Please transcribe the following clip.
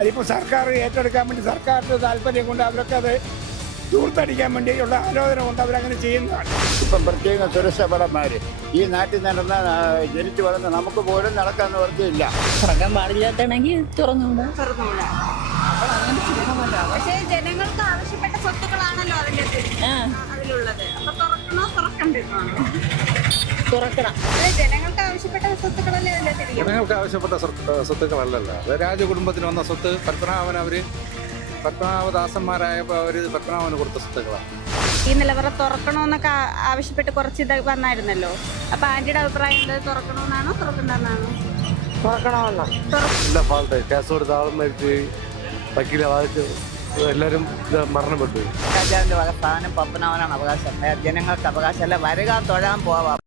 അതിപ്പോൾ സർക്കാർ ഏറ്റെടുക്കാൻ വേണ്ടി സർക്കാരിൻ്റെ താല്പര്യം കൊണ്ട് അവരൊക്കെ അത് ദൂർത്തടിക്കാൻ വേണ്ടിയുള്ള ആലോചന കൊണ്ട് അവരങ്ങനെ ചെയ്യുന്നതാണ്. ഇപ്പം പ്രത്യേക സുരക്ഷാപരന്മാർ ഈ നാട്ടിൽ നടന്ന ജനിച്ചു വളർന്ന നമുക്ക് പോലും നടക്കാൻ നിവൃത്തിയില്ല. തുറക്കാൻ പാടില്ലാത്തണെങ്കിൽ തുറന്നുകൂടാ. പക്ഷേ ജനങ്ങൾക്ക് ആവശ്യപ്പെട്ട സ്വത്തുക്കളാണല്ലോ അതിലുള്ളത്. അപ്പൊ തുറക്കണോ തുറക്കണ്ടെന്നാണോ? തുറക്കണം. ജനങ്ങൾക്ക് ആവശ്യപ്പെട്ട സ്വത്തുക്കളല്ലേ അതിന്റെ ജനങ്ങൾക്ക് ആവശ്യപ്പെട്ട സ്വത്തുക്കളല്ലല്ലോ. അത് രാജകുടുംബത്തിന് വന്ന സ്വത്ത് പത്മനാഭദാസന്മാരായപ്പോൾ അവർ പത്മനാഭന് കൊടുത്ത സ്വത്തുക്കളാണ്. ഈ നിലവറ തുറക്കണോന്നൊക്കെ ആവശ്യപ്പെട്ട് കുറച്ച് ഇത് വന്നായിരുന്നല്ലോ. അപ്പൊ ആന്റിയുടെ അഭിപ്രായം എന്താ? തുറക്കണമെന്നാണോ തുറക്കണ്ടെന്നാണോ? എല്ലാ ഫാൾട്ട് കേസ് കൊടുത്ത ആളും മരിച്ചു, വക്കീലെ വാദിച്ചു, എല്ലാവരും മരണപ്പെട്ടു. രാജാവിന്റെ വക സ്ഥാനം പത്മനാഭനാണ് അവകാശം. ജനങ്ങൾക്ക് അവകാശമല്ല. വരിക തൊഴാൻ പോവാം.